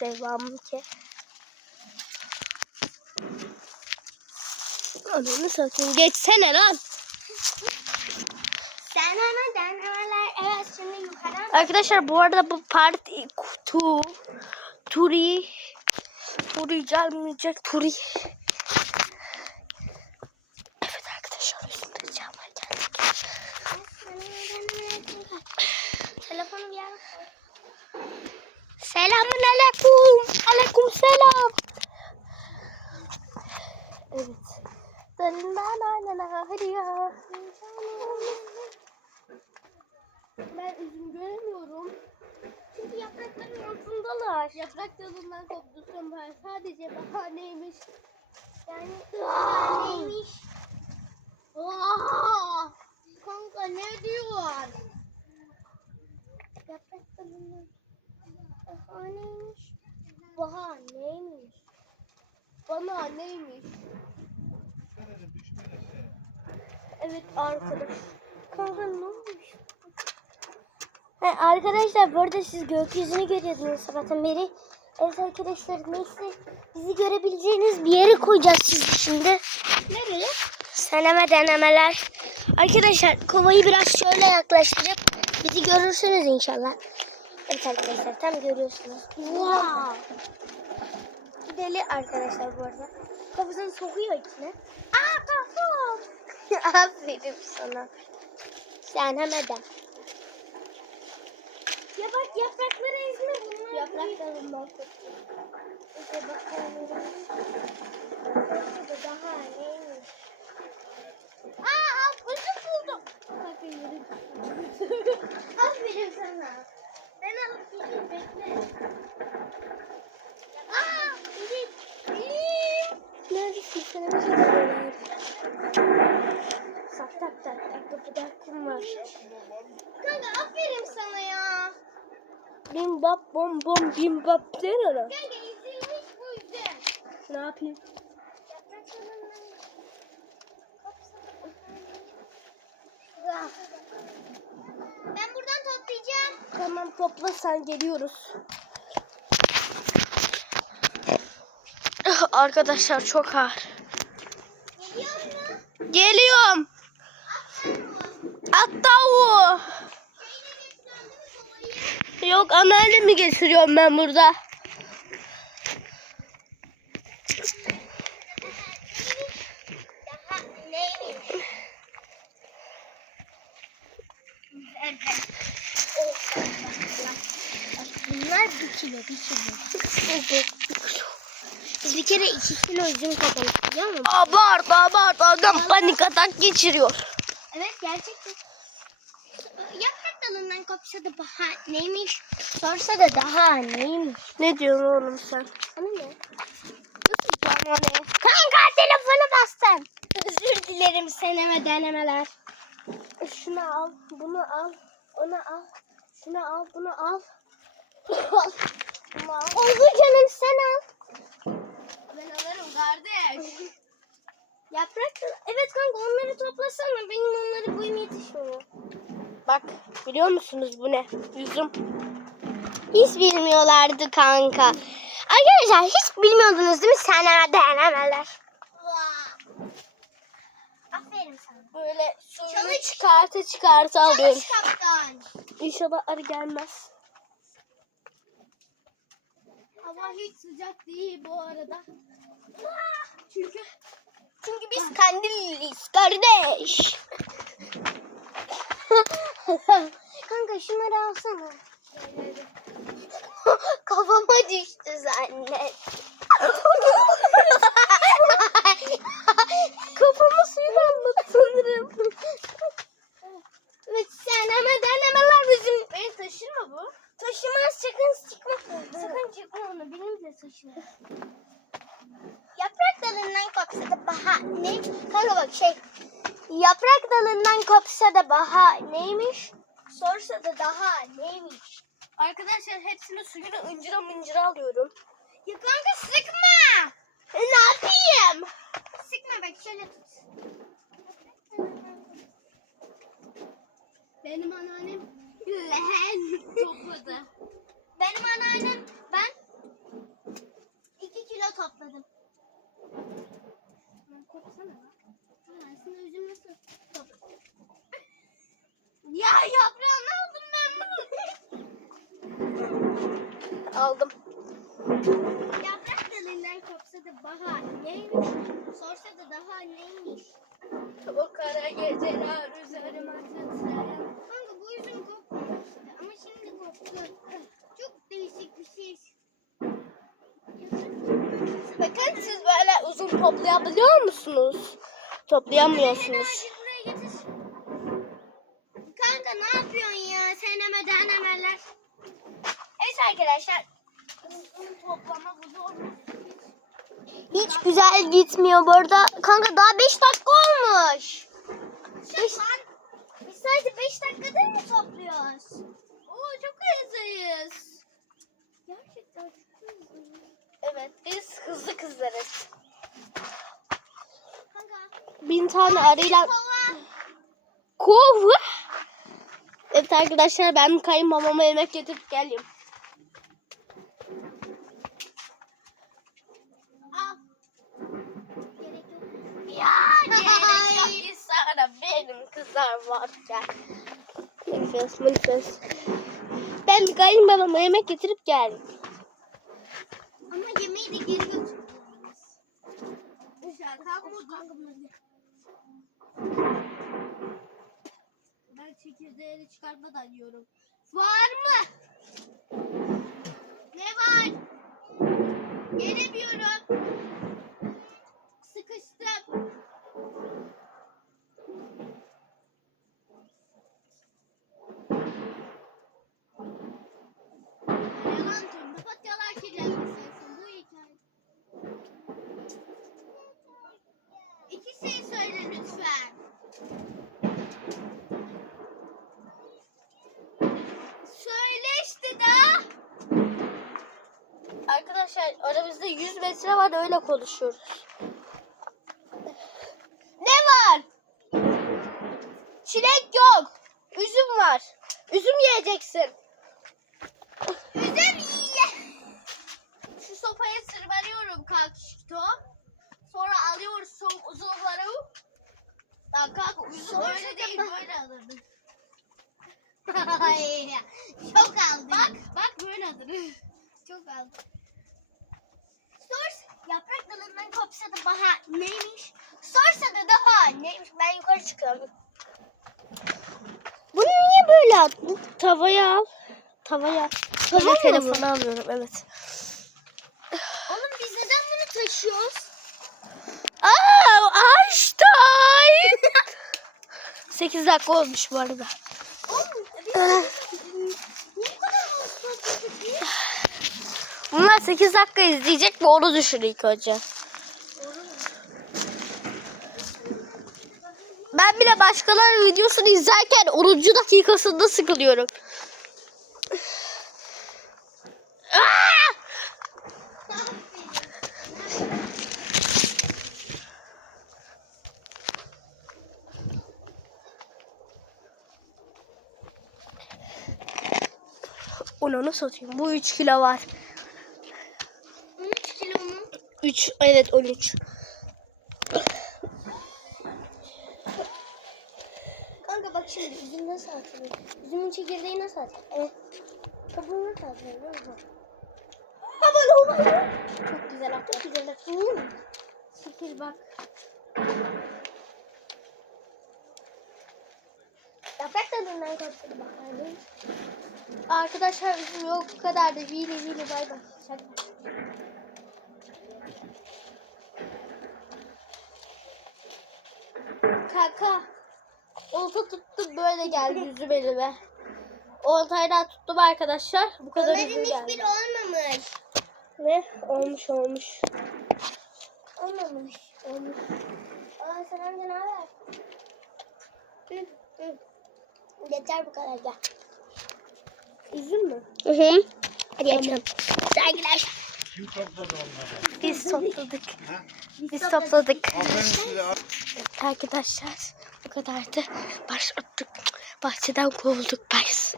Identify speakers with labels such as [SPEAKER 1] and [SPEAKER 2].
[SPEAKER 1] Devam ki. Ananı satayım. Geçsene lan.
[SPEAKER 2] Sen hemen denemeler. Evet şimdi yukarıdan.
[SPEAKER 1] Arkadaşlar bu arada bu part kutu turi turi gelmeyecek turi. Evet arkadaşlar üstünde cam var geldik.
[SPEAKER 2] Telefonu bir yana koy.
[SPEAKER 1] Selamun aleyküm. Aleyküm selam. Evet. Ben üzüm göremiyorum. Çünkü yaprakların altındalar.
[SPEAKER 2] Yaprak dalından koptu sonra sadece bahaneymiş. Yani bahaneymiş. Aa! Kanka ne diyorsun? Yaprak dalından bahaneymiş. Bahaneymiş. Bana neymiş?
[SPEAKER 1] Evet arkadaş. Kanka ne olmuş? He, arkadaşlar bu arada siz gökyüzünü görüyordunuz sabahtan beri. Evet arkadaşlar neyse bizi görebileceğiniz bir yere koyacağız sizi şimdi.
[SPEAKER 2] Nereye?
[SPEAKER 1] Seneme denemeler. Arkadaşlar kovayı biraz şöyle yaklaştırıp bizi görürsünüz inşallah. Evet arkadaşlar tam görüyorsunuz.
[SPEAKER 2] Wow.
[SPEAKER 1] Deli arkadaşlar bu arada. Kafasını sokuyor içine.
[SPEAKER 2] Aa kafam.
[SPEAKER 1] Aferin sana. Sen hemen de.
[SPEAKER 2] Ya bak yaprakları ezme bunlar.
[SPEAKER 1] Yaprak dalından kopuyor.
[SPEAKER 2] İşte bakalım. Daha neymiş? Aa al üzüm buldum. Aferin. Aferin sana. Ben
[SPEAKER 1] Neredesin sen hemen söylüyorlar. Tak tak tak tak kapıda kum var.
[SPEAKER 2] Kanka aferin sana ya.
[SPEAKER 1] Bim bap bom bom bim bap der ara.
[SPEAKER 2] Kanka ezilmiş bu üzüm.
[SPEAKER 1] Ne yapayım?
[SPEAKER 2] Ben buradan toplayacağım.
[SPEAKER 1] Tamam topla sen geliyoruz. Arkadaşlar çok ağır.
[SPEAKER 2] Geliyor mu?
[SPEAKER 1] Geliyorum. At tavuğu. Yok anneannemi getiriyorum ben burada.
[SPEAKER 2] Bir kilo, bir kilo. Biz bir kere iki kilo üzüm topladık biliyor musun?
[SPEAKER 1] Abart abart adam panik atak geçiriyor.
[SPEAKER 2] Evet gerçekten. Yaprak dalından kopsa da daha neymiş? Sorsa da daha neymiş?
[SPEAKER 1] Ne diyorsun oğlum sen?
[SPEAKER 2] Sana ne? Kanka telefonu bastım. Özür dilerim seneme denemeler.
[SPEAKER 1] Şunu al, bunu al, onu al, şunu al, bunu al.
[SPEAKER 2] Oldu canım sen al. Ben alırım kardeş. Yaprak evet kanka onları toplasana. Benim onları boyum yetişmiyor.
[SPEAKER 1] Bak biliyor musunuz bu ne? Yüzüm.
[SPEAKER 2] Hiç bilmiyorlardı kanka. Arkadaşlar hiç bilmiyordunuz değil mi seneme denemeler? Aferin sana.
[SPEAKER 1] Böyle suyunu
[SPEAKER 2] Çalış.
[SPEAKER 1] çıkarta çıkarta alıyorum.
[SPEAKER 2] Çalış kaptan.
[SPEAKER 1] İnşallah arı gelmez.
[SPEAKER 2] Hava hiç sıcak değil bu arada. Çünkü
[SPEAKER 1] Çünkü biz kandilliyiz kardeş.
[SPEAKER 2] kanka şunları alsana.
[SPEAKER 1] Kafama düştü zannet. Kafama suyu damladı sanırım.
[SPEAKER 2] Evet sen hemen denemeler bizim. Beni taşır mı bu? Taşımaz sakın çıkma. Sakın çıkma onu benimle taşır. Yaprak dalından kopsa da bahane. Kanka bak şey. Yaprak dalından kopsa da bahane Sorsa da daha neymiş?
[SPEAKER 1] Arkadaşlar hepsini suyunu ıncıra mıncıra alıyorum.
[SPEAKER 2] Ya kanka sıkma.
[SPEAKER 1] E, ne yapayım?
[SPEAKER 2] Sıkma bak şöyle tut. Benim anneannem lehen topladı. Benim anneannem ben
[SPEAKER 1] aldım.
[SPEAKER 2] Yaprak dalından kopsa da bahar neymiş? Da daha neymiş?
[SPEAKER 1] O kara geceler üzerime titreyen.
[SPEAKER 2] Kanka bu yüzden kopmamıştı ama şimdi koptu. Çok değişik bir şey.
[SPEAKER 1] Bakın siz böyle uzun toplayabiliyor musunuz? Toplayamıyorsunuz.
[SPEAKER 2] Kanka ne yapıyorsun ya? Seneme denemeler. Evet arkadaşlar. Uzun toplama bu zor.
[SPEAKER 1] Hiç güzel gitmiyor bu arada. Kanka daha 5 dakika olmuş.
[SPEAKER 2] Beş... Biz sadece 5 dakikadır mı topluyoruz? Oo çok hızlıyız. Gerçekten çok hızlıyız.
[SPEAKER 1] Evet biz hızlı kızlarız.
[SPEAKER 2] Kanka.
[SPEAKER 1] Bin tane arıyla
[SPEAKER 2] Kova.
[SPEAKER 1] kov. Evet arkadaşlar ben kayınbabama yemek getirip geleyim.
[SPEAKER 2] Al. Gerek yok.
[SPEAKER 1] Ya ki sana benim kızlar varken. Nefes nefes. Ben kayınbabama yemek getirip geldim.
[SPEAKER 2] Ama yemeği de geri götürmeliyiz. Güzel. Kalk buradan. Ben çekirdeğini çıkartmadan yiyorum. Var mı? Ne var? Gelemiyorum. Lütfen. Söyle işte daha.
[SPEAKER 1] Arkadaşlar aramızda 100 metre var öyle konuşuyoruz. Ne var? Çilek yok. Üzüm var. Üzüm yiyeceksin.
[SPEAKER 2] Üzüm yiye. Şu sopaya tırmanıyorum kalkışto. Sonra alıyoruz so uzunları. Lan kanka değil böyle alırdı. Hayır ya. Çok aldı. Bak bak böyle alır. Çok aldı. Sor yaprak dalından kopsa da bahar neymiş? Sorsa da daha neymiş? Ben yukarı çıkıyorum.
[SPEAKER 1] Bunu niye böyle attın? Tavaya al. Tavaya.
[SPEAKER 2] Mı
[SPEAKER 1] telefonu alıyorum evet.
[SPEAKER 2] Oğlum biz neden bunu taşıyoruz?
[SPEAKER 1] Aa, Einstein. 8 dakika olmuş bu arada. Bunlar 8 dakika izleyecek mi onu düşün ilk önce. Ben bile başkalarının videosunu izlerken 10. dakikasında sıkılıyorum. Aa! Onu satayım. Bu 3 kilo var.
[SPEAKER 2] 13 kilo mu?
[SPEAKER 1] 3 evet 13.
[SPEAKER 2] Kanka bak şimdi üzüm nasıl atılıyor? Üzümün çekirdeği nasıl atılıyor? Evet. Kabuğu nasıl atılıyor biliyor musun? Ha böyle. Çok güzel attı. Çok güzel attı. Hmm. Şekil bak. Yaprak tadından kopsun bakalım.
[SPEAKER 1] Arkadaşlar üzüm yok bu kadar da vili vili bay bay. Kaka. Olta tuttum böyle geldi yüzüm elime. Oltayla tuttum arkadaşlar. Bu kadar
[SPEAKER 2] Ömer'in
[SPEAKER 1] üzüm geldi.
[SPEAKER 2] olmamış.
[SPEAKER 1] Ne? Olmuş olmuş.
[SPEAKER 2] Olmamış. Olmuş. Aa sen amca ne haber? Hı, hı. Yeter bu kadar gel.
[SPEAKER 1] Üzüm mü?
[SPEAKER 2] Hı hı. Hadi açalım. Sergiler.
[SPEAKER 3] Kim topladı onları?
[SPEAKER 1] Biz topladık.
[SPEAKER 3] Ha?
[SPEAKER 1] Biz topladık. Arkadaşlar bu kadardı. Başlattık. Bahçeden kovulduk biz.